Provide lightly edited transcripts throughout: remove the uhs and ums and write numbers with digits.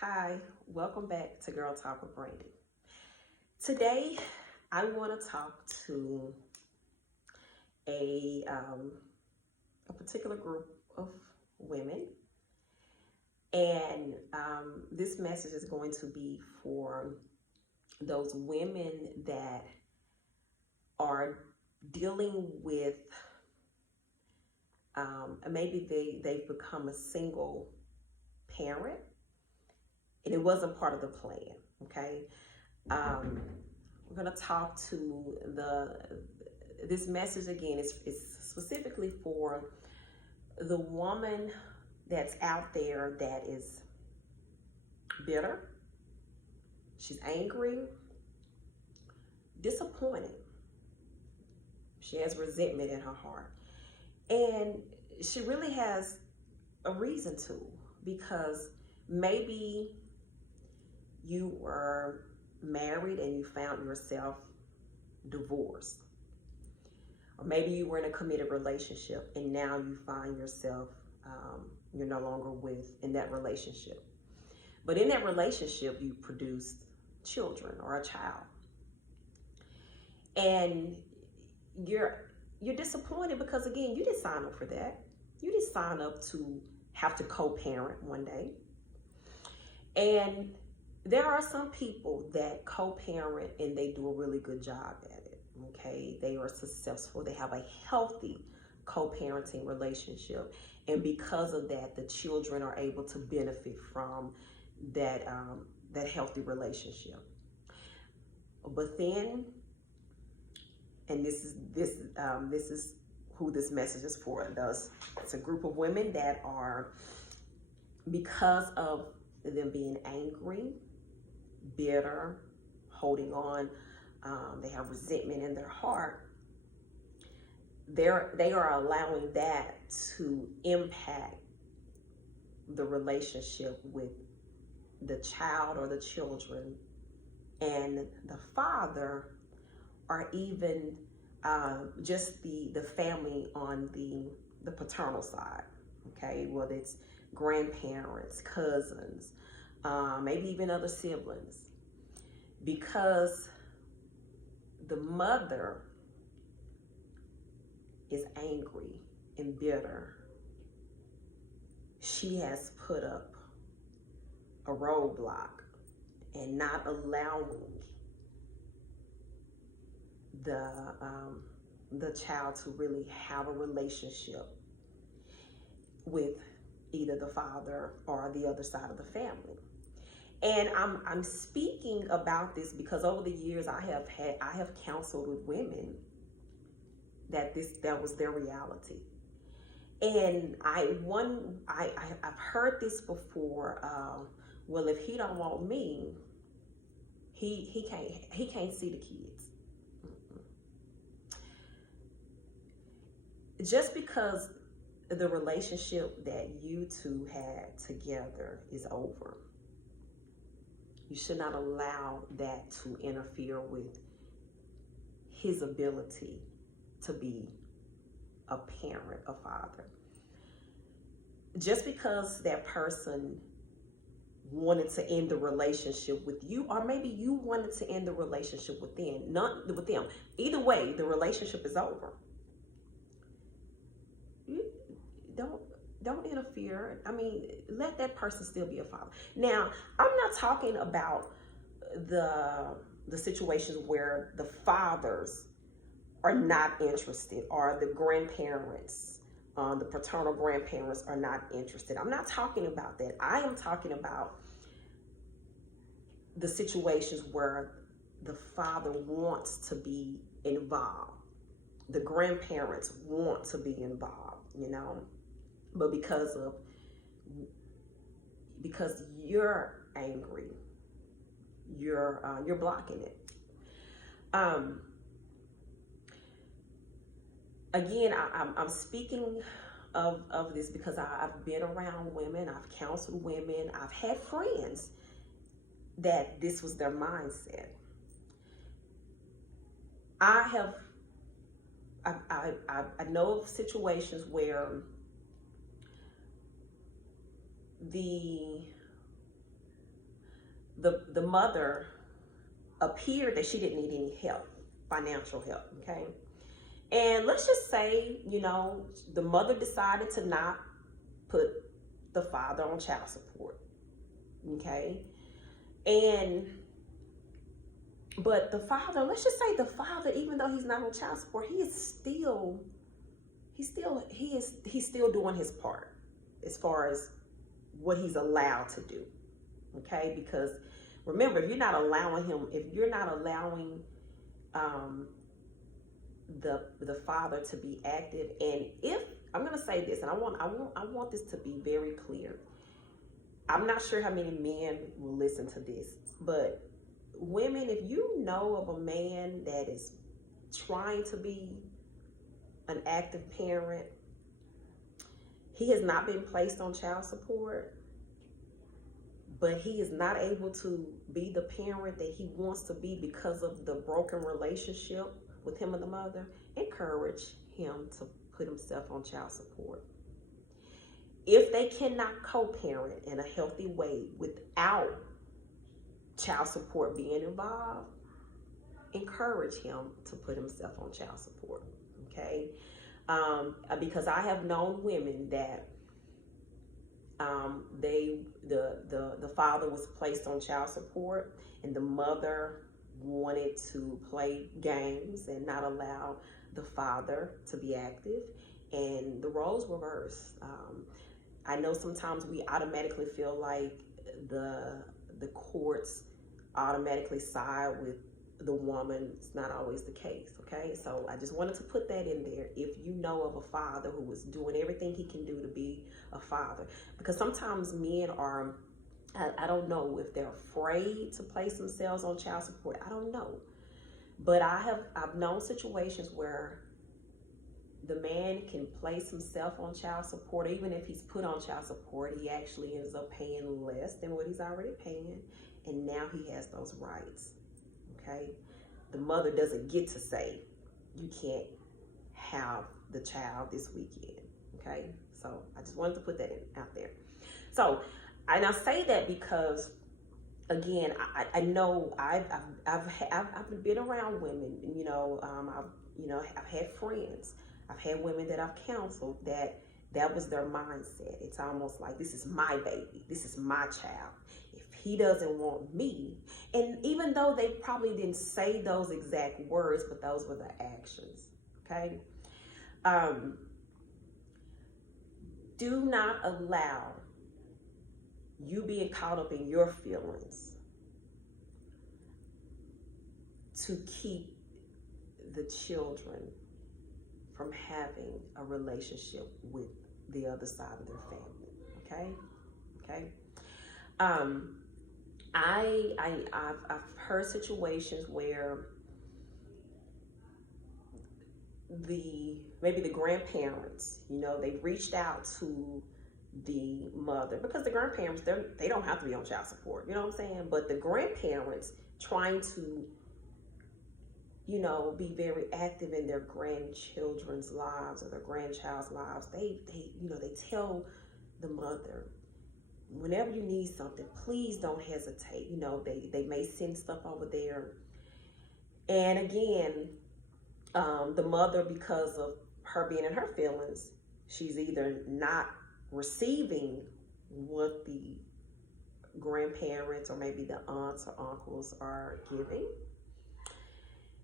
Hi, welcome back to Girl Talk with Brandy. Today, I want to talk to a um, a particular group of women, and this message is going to be for those women that are dealing with maybe they've become a single parent, and it wasn't part of the plan. Okay, um, we're going to talk to the this message again is specifically for the woman that's out there that is bitter, she's angry, disappointed, she has resentment in her heart, and she really has a reason to, because maybe you were married and you found yourself divorced, or maybe you were in a committed relationship and now you find yourself you're no longer in that relationship. But in that relationship, you produced children or a child, and you're disappointed because again, you didn't sign up for that. You didn't sign up to have to co-parent one day. And there are some people that co-parent and they do a really good job at it. Okay, they are successful. They have a healthy co-parenting relationship, and because of that, the children are able to benefit from that healthy relationship. But then, and this is who this message is for. It's a group of women that are, because of them being angry, bitter, holding on, they have resentment in their heart. They are allowing that to impact the relationship with the child or the children and the father, or even just the family on the paternal side. Okay, whether it's grandparents, cousins, maybe even other siblings, because the mother is angry and bitter. She has put up a roadblock and not allowing the child to really have a relationship with either the father or the other side of the family. And I'm speaking about this because over the years I have counseled with women that was their reality. And I've heard this before. Well, if he don't want me, he can't see the kids. Just because the relationship that you two had together is over, you should not allow that to interfere with his ability to be a parent, a father. Just because that person wanted to end the relationship with you, or maybe you wanted to end the relationship with them. Either way, the relationship is over. You don't interfere. I mean, let that person still be a father. Now, I'm not talking about the situations where the fathers are not interested, or the grandparents, the paternal grandparents are not interested. I'm not talking about that. I am talking about the situations where the father wants to be involved, the grandparents want to be involved, but because you're angry, you're blocking it. Again, I'm speaking of this because I've been around women, I've counseled women, I've had friends that this was their mindset. I know of situations where the the mother appeared that she didn't need any help, financial help, okay? And let's just say, the mother decided to not put the father on child support, okay? But the father, let's just say the father, even though he's not on child support, he's still doing his part as far as what he's allowed to do, okay? Because remember, if you're not allowing the father to be active, and if I'm going to say this, and I want this to be very clear. I'm not sure how many men will listen to this, but women, if you know of a man that is trying to be an active parent, he has not been placed on child support, but he is not able to be the parent that he wants to be because of the broken relationship with him and the mother, encourage him to put himself on child support. If they cannot co-parent in a healthy way without child support being involved, encourage him to put himself on child support, okay? Because I have known women that the father was placed on child support, and the mother wanted to play games and not allow the father to be active, and the roles reversed. I know sometimes we automatically feel like the courts automatically side with the woman. It's not always the case, okay? So I just wanted to put that in there. If you know of a father who is doing everything he can do to be a father, because sometimes men are, I don't know if they're afraid to place themselves on child support. I don't know. But I've known situations where the man can place himself on child support. Even if he's put on child support, he actually ends up paying less than what he's already paying. And now he has those rights, okay? The mother doesn't get to say, you can't have the child this weekend, okay? So I just wanted to put that out there. So, and I say that because, again, I know I've been around women, I've had friends, I've had women that I've counseled that was their mindset. It's almost like, this is my baby, this is my child. If he doesn't want me, and even though they probably didn't say those exact words, but those were the actions, okay? Do not allow you being caught up in your feelings to keep the children from having a relationship with the other side of their family, okay? I've heard situations where maybe the grandparents, they reached out to the mother, because the grandparents, they don't have to be on child support, you know what I'm saying? But the grandparents trying to, be very active in their grandchildren's lives or their grandchild's lives, they tell the mother, whenever you need something, please don't hesitate. They may send stuff over there. And again, the mother, because of her being in her feelings, she's either not receiving what the grandparents or maybe the aunts or uncles are giving.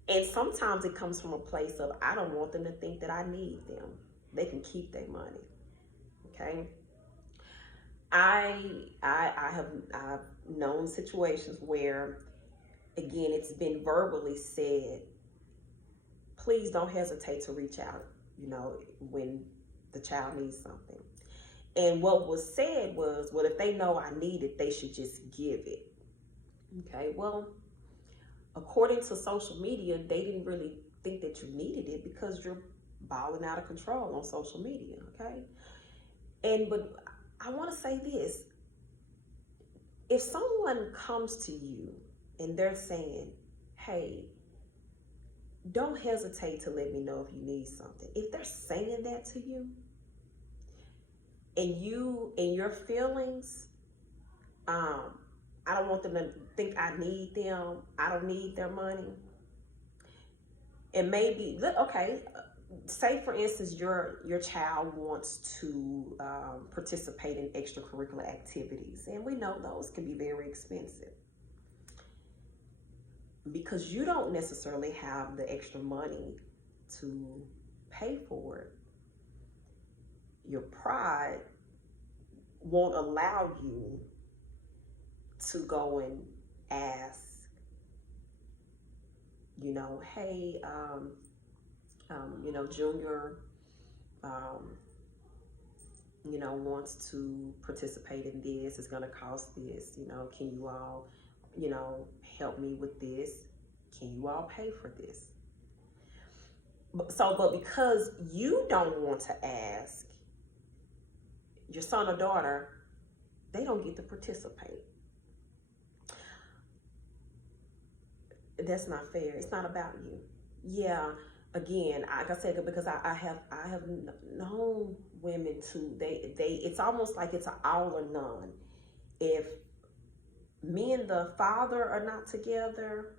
And sometimes it comes from a place of, I don't want them to think that I need them. They can keep their money, okay? I've known situations where, again, it's been verbally said, please don't hesitate to reach out, when the child needs something. And what was said was, well, if they know I need it, they should just give it. Okay, well, according to social media, they didn't really think that you needed it because you're balling out of control on social media, okay? But I want to say this. If someone comes to you and they're saying, hey, don't hesitate to let me know if you need something. If they're saying that to you, and you and your feelings I don't want them to think I need them. I don't need their money. And maybe, okay, say for instance, your child wants to participate in extracurricular activities, and we know those can be very expensive. Because you don't necessarily have the extra money to pay for it, your pride won't allow you to go and ask, hey, Junior, um, wants to participate in this. It's going to cost this. Can you all, help me with this? Can you all pay for this? But because you don't want to ask, your son or daughter, they don't get to participate. That's not fair. It's not about you. Yeah, again, like I said, because I have known women too. They it's almost like it's an all or none. If me and the father are not together,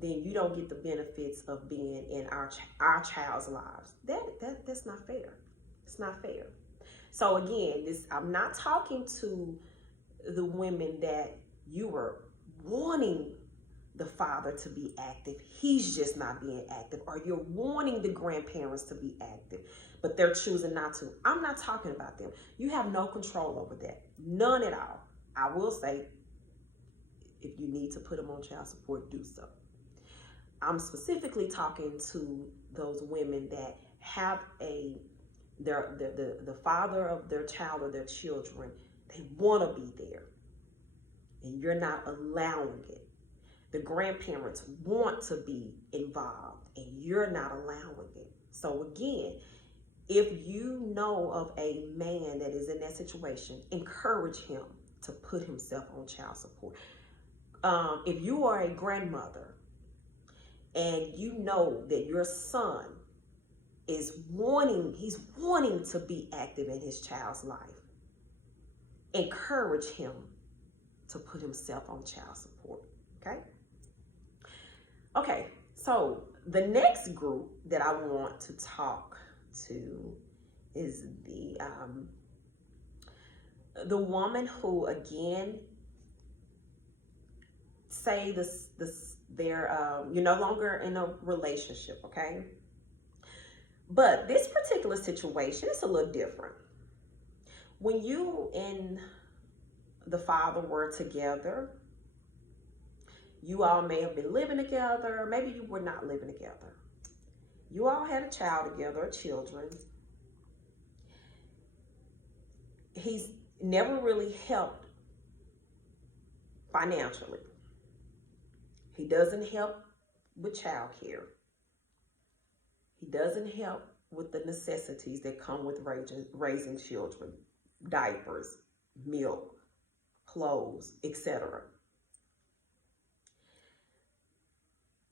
then you don't get the benefits of being in our child's lives. That's not fair. It's not fair. So again, I'm not talking to the women that you were wanting the father to be active. He's just not being active. Or you're wanting the grandparents to be active, but they're choosing not to. I'm not talking about them. You have no control over that. None at all. I will say, if you need to put them on child support, do so. I'm specifically talking to those women that have the father of their child or their children, they want to be there, and you're not allowing it. The grandparents want to be involved, and you're not allowing it. So again, if you know of a man that is in that situation, encourage him to put himself on child support. If you are a grandmother and you know that your son he's wanting to be active in his child's life, encourage him to put himself on child support. Okay, so the next group that I want to talk to is the woman who, again, say you're no longer in a relationship, okay? But this particular situation is a little different. When you and the father were together, you all may have been living together, maybe you were not living together. You all had a child together, children. He's never really helped financially. He doesn't help with child care. He doesn't help with the necessities that come with raising children, diapers, milk, clothes, etc.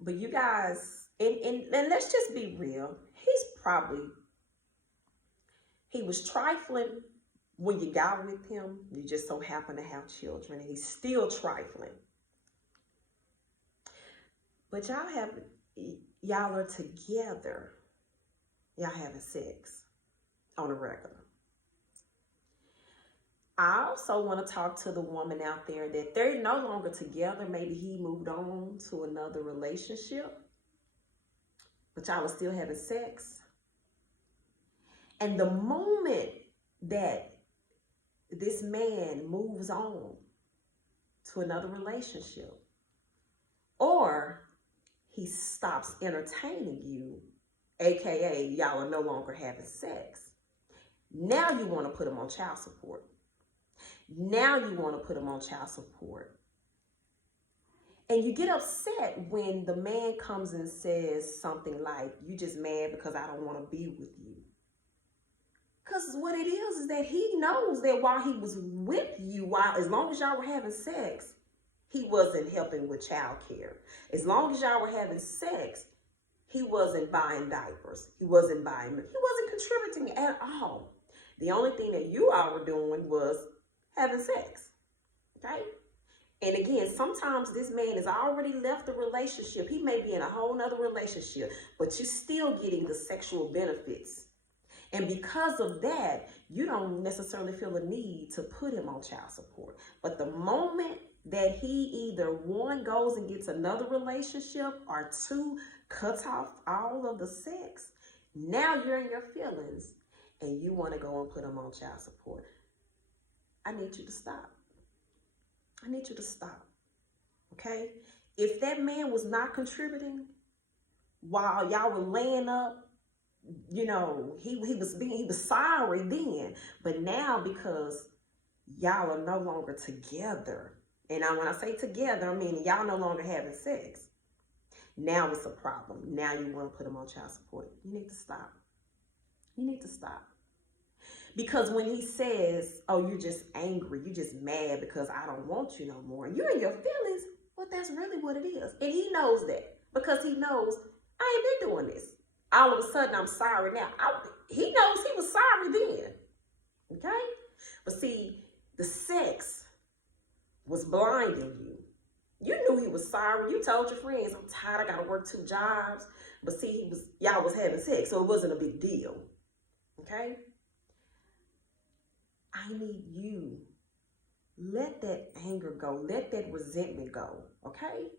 But you guys, and let's just be real, he was trifling when you got with him. You just so happen to have children, and he's still trifling. But y'all are together. Y'all having sex on a regular. I also want to talk to the woman out there that they're no longer together. Maybe he moved on to another relationship, but y'all are still having sex. And the moment that this man moves on to another relationship, or he stops entertaining you, aka y'all are no longer having sex, now you want to put him on child support. Now you want to put him on child support. And you get upset when the man comes and says something like, you just mad because I don't want to be with you. Because what it is that he knows that while he was with you, as long as y'all were having sex, he wasn't helping with child care. As long as y'all were having sex, he wasn't buying diapers. He wasn't contributing at all. The only thing that you all were doing was having sex, okay? And again, sometimes this man has already left the relationship. He may be in a whole nother relationship, but you're still getting the sexual benefits. And because of that, you don't necessarily feel a need to put him on child support. But the moment that he either one goes and gets another relationship or two cuts off all of the sex, now you're in your feelings and you want to go and put him on child support. I need you to stop. I need you to stop. Okay? If that man was not contributing while y'all were laying up, you know, he was sorry then, but now because y'all are no longer together, and when I say together, I mean y'all no longer having sex. Now it's a problem. Now you want to put him on child support. You need to stop. You need to stop. Because when he says, "Oh, you're just angry, you're just mad because I don't want you no more," you're in your feelings. Well, that's really what it is, and he knows that because he knows I ain't been doing this. All of a sudden, I'm sorry now. He knows he was sorry then. Okay? But see, the sex was blinding you. You knew he was sorry. You told your friends, "I'm tired, I gotta work 2 jobs." But see, y'all was having sex, so it wasn't a big deal. Okay? I need you. Let that anger go. Let that resentment go. Okay?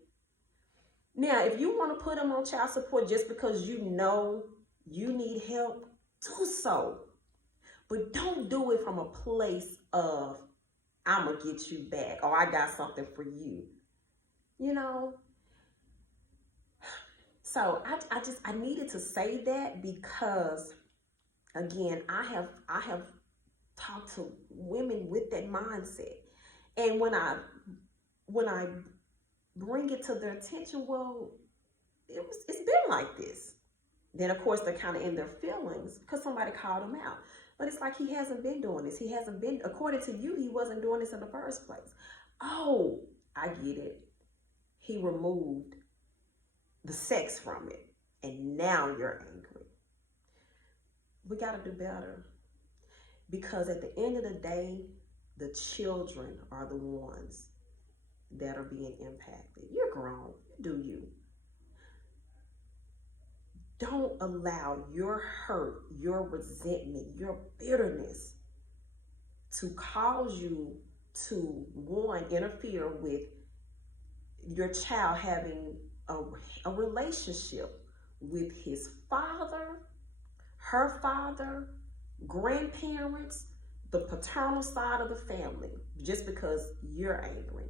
Now, if you want to put him on child support just because you know you need help, do so. But don't do it from a place of, "I'm going to get you back," or "I got something for you." You know? So I needed to say that because, again, I have talked to women with that mindset. And when I bring it to their attention, well, it's been like this. Then of course they're kind of in their feelings because somebody called him out. But it's like he hasn't been doing this. He hasn't been, according to you, he wasn't doing this in the first place. Oh, I get it. He removed the sex from it. And now you're angry. We got to do better. Because at the end of the day, the children are the ones that are being impacted. You're grown. Do you? Don't allow your hurt, your resentment, your bitterness to cause you to, one, interfere with your child having a relationship with his father, her father, grandparents, the paternal side of the family, just because you're angry.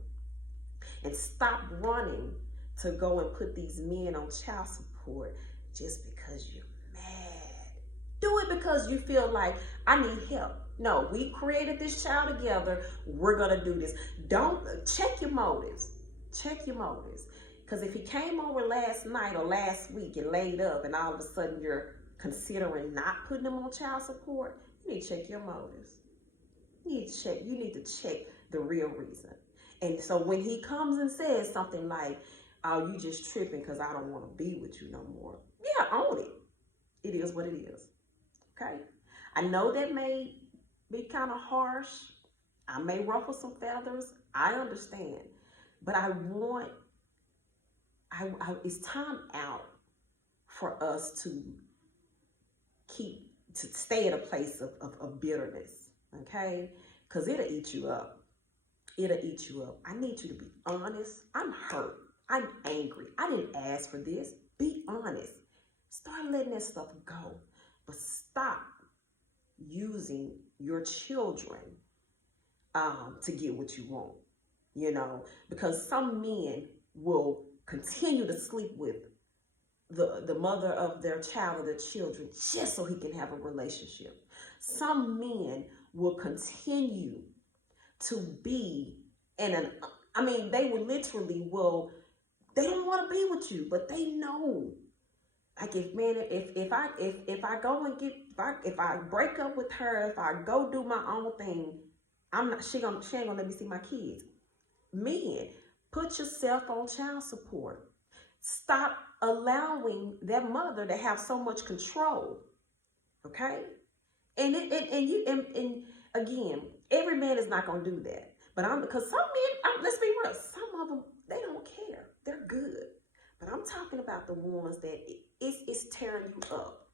And stop running to go and put these men on child support just because you're mad. Do it because you feel like, "I need help." No, we created this child together. We're going to do this. Don't check your motives. Check your motives. Because if he came over last night or last week and laid up and all of a sudden you're considering not putting him on child support, you need to check your motives. You need to check the real reason. And so when he comes and says something like, "Oh, you just tripping because I don't want to be with you no more." Yeah, own it. It is what it is. Okay? I know that may be kind of harsh. I may ruffle some feathers. I understand. But it's time out for us to stay in a place of bitterness. Okay? Because it'll eat you up. It'll eat you up. I need you to be honest. I'm hurt. I'm angry. I didn't ask for this. Be honest. Start letting that stuff go. But stop using your children to get what you want. You know, because some men will continue to sleep with the mother of their child or their children just so he can have a relationship. Some men will continue to be they will literally they don't want to be with you, but they know, like, if I break up with her, if I go do my own thing, she ain't gonna let me see my kids. Men, put yourself on child support. Stop allowing that mother to have so much control. Okay? And again, every man is not gonna do that. But because some men, let's be real, some of them, they don't care. They're good. But I'm talking about the ones that it's tearing you up,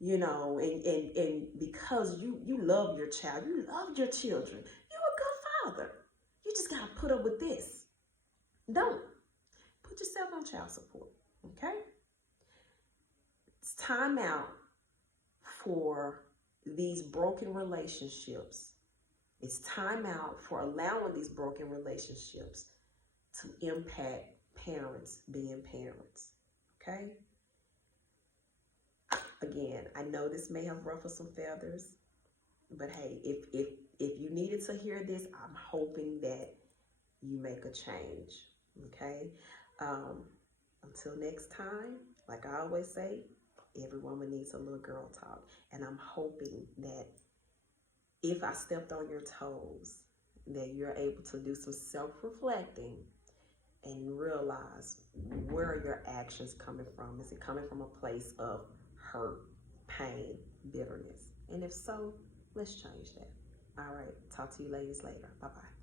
you know, and because you love your child, you love your children, you're a good father. You just got to put up with this. Don't put yourself on child support, okay? It's time out for these broken relationships. It's time out for allowing these broken relationships to impact parents being parents, okay? Again, I know this may have ruffled some feathers, but hey, if you needed to hear this, I'm hoping that you make a change, okay? Until next time, like I always say, every woman needs a little girl talk. And I'm hoping that if I stepped on your toes, that you're able to do some self-reflecting and realize, where are your actions coming from? Is it coming from a place of hurt, pain, bitterness? And if so, let's change that. All right, talk to you ladies later. Bye-bye.